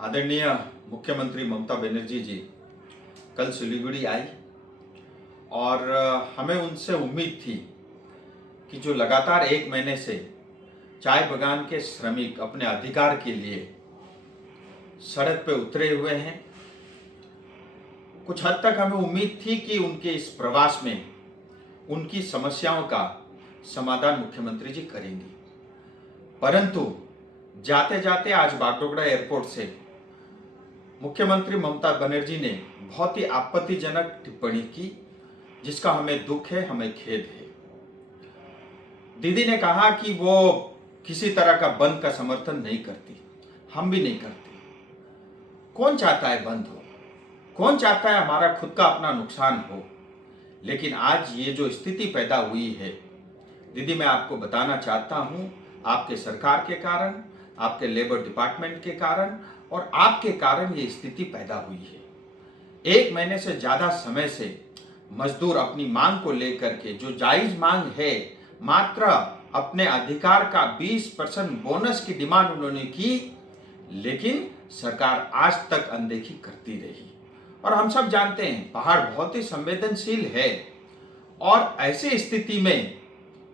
आदरणीय मुख्यमंत्री ममता बनर्जी जी कल सिलीगुड़ी आई और हमें उनसे उम्मीद थी कि जो लगातार 1 महीने से चाय बागान के श्रमिक अपने अधिकार के लिए सड़क पे उतरे हुए हैं, कुछ हद तक हमें उम्मीद थी कि उनके इस प्रवास में उनकी समस्याओं का समाधान मुख्यमंत्री जी करेंगे। परंतु जाते जाते आज बागडोगरा एयरपोर्ट से मुख्यमंत्री ममता बनर्जी ने बहुत ही आपत्तिजनक टिप्पणी की, जिसका हमें दुख है, हमें खेद है। दीदी ने कहा कि वो किसी तरह का बंद का समर्थन नहीं करती, हम भी नहीं करते। कौन चाहता है बंद हो? कौन चाहता है हमारा खुद का अपना नुकसान हो? लेकिन आज ये जो स्थिति पैदा हुई है दीदी, मैं आपको बताना चाहता हूं, आपके सरकार के कारण, आपके लेबर डिपार्टमेंट के कारण और आपके कारण ये स्थिति पैदा हुई है। 1 महीने से ज्यादा समय से मजदूर अपनी मांग को लेकर के, जो जायज मांग है, मात्र अपने अधिकार का 20% बोनस की डिमांड उन्होंने की, लेकिन सरकार आज तक अनदेखी करती रही। और हम सब जानते हैं पहाड़ बहुत ही संवेदनशील है और ऐसी स्थिति में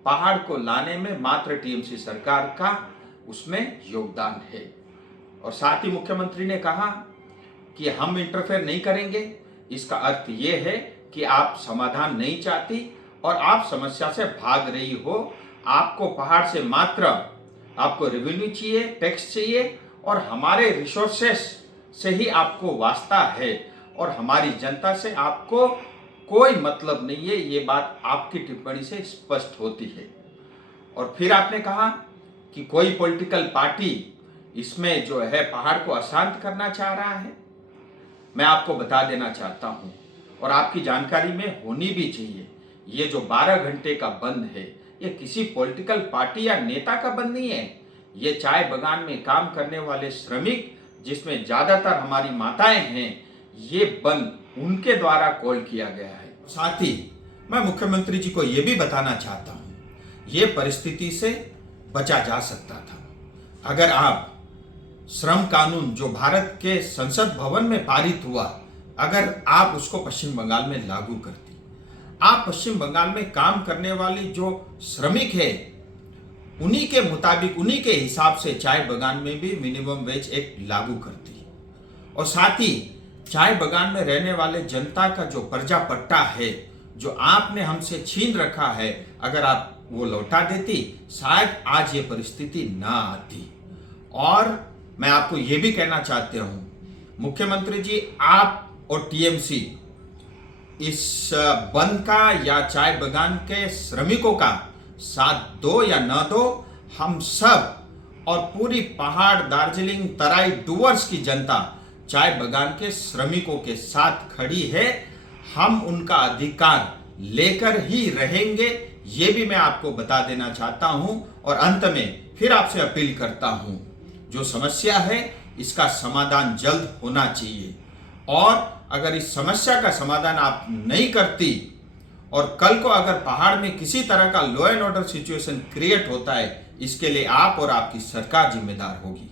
पहाड़ को लाने में मात्र टीएमसी सरकार का उसमें योगदान है। और साथ ही मुख्यमंत्री ने कहा कि हम इंटरफेयर नहीं करेंगे। इसका अर्थ ये है कि आप समाधान नहीं चाहती और आप समस्या से भाग रही हो। आपको पहाड़ से मात्र आपको रेवेन्यू चाहिए, टैक्स चाहिए और हमारे रिसोर्सेस से ही आपको वास्ता है और हमारी जनता से आपको कोई मतलब नहीं है। ये बात आपकी टिप्पणी से स्पष्ट होती है। और फिर आपने कहा कि कोई पॉलिटिकल पार्टी इसमें जो है पहाड़ को अशांत करना चाह रहा है। मैं आपको बता देना चाहता हूं और आपकी जानकारी में होनी भी चाहिए, ये जो 12 घंटे का बंद है, ये किसी पॉलिटिकल पार्टी या नेता का बंद नहीं है। ये चाय बागान में काम करने वाले श्रमिक, जिसमें ज्यादातर हमारी माताएं हैं, ये बंद उनके द्वारा कॉल किया गया है। साथ ही मैं मुख्यमंत्री जी को यह भी बताना चाहता हूं, ये परिस्थिति से बचा जा सकता था अगर आप श्रम कानून जो भारत के संसद भवन में पारित हुआ, अगर आप उसको पश्चिम बंगाल में लागू करती। आप पश्चिम बंगाल में काम करने वाली जो श्रमिक है, उन्हीं के मुताबिक, उन्हीं के हिसाब से चाय बागान में भी मिनिमम वेज एक्ट लागू करती। और साथ ही चाय बागान में रहने वाले जनता का जो पर्जा पट्टा है, जो आपने हमसे छीन रखा है, अगर आप वो लौटा देती, शायद आज ये परिस्थिति ना आती। और मैं आपको ये भी कहना चाहते हूं, मुख्यमंत्री जी, आप और टीएमसी इस बंद का या चाय बागान के श्रमिकों का साथ दो या न दो, हम सब और पूरी पहाड़, दार्जिलिंग, तराई, डुवर्स की जनता चाय बागान के श्रमिकों के साथ खड़ी है। हम उनका अधिकार लेकर ही रहेंगे, ये भी मैं आपको बता देना चाहता हूं। और अंत में फिर आपसे अपील करता हूं, जो समस्या है इसका समाधान जल्द होना चाहिए। और अगर इस समस्या का समाधान आप नहीं करती और कल को अगर पहाड़ में किसी तरह का law and order situation create होता है, इसके लिए आप और आपकी सरकार जिम्मेदार होगी।